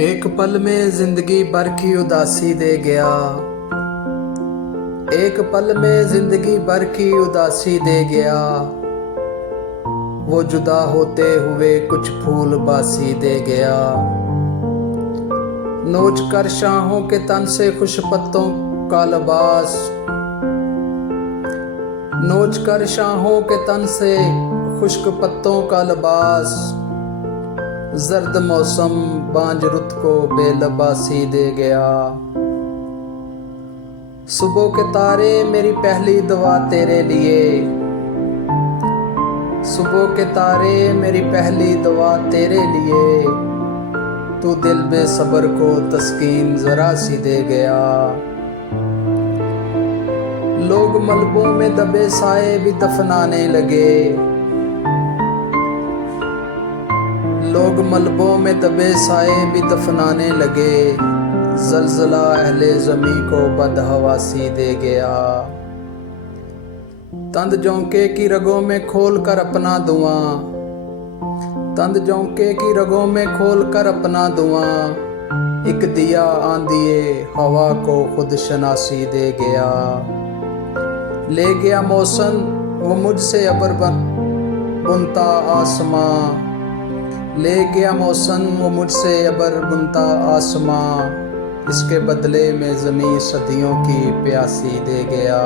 एक पल में जिंदगी भर की उदासी दे गया। एक पल में जिंदगी भर की उदासी दे गया। वो जुदा होते हुए कुछ फूल बासी दे गया। नोच कर शाहों के तन से खुश पत्तों का लिबास, नोच कर शाहों के तन से खुश्क पत्तों का लिबास, जर्द मौसम बांझ रुत को बेलबासी दे गया। सुबह के तारे मेरी पहली दुआ तेरे लिए, सुबह के तारे मेरी पहली दुआ तेरे लिए। तू दिल बेसब्र को तस्कीन जरा सी दे गया। लोग मलबों में दबे साए भी दफनाने लगे, लोग मलबों में दबे साए भी दफनाने लगे। जलजला अहले ज़मी को बदहवासी दे गया। तंद जोंके की रगों में खोल कर अपना धुआं, तंद जोंके की रगों में खोल कर अपना धुआं। एक दिया आंधिए हवा को खुद शनासी दे गया। ले गया मौसम वो मुझसे अबर बुनता आसमां, ले गया मौसम वो मुझसे अबर बुनता आसमां। इसके बदले में ज़मीं सदियों की प्यासी दे गया।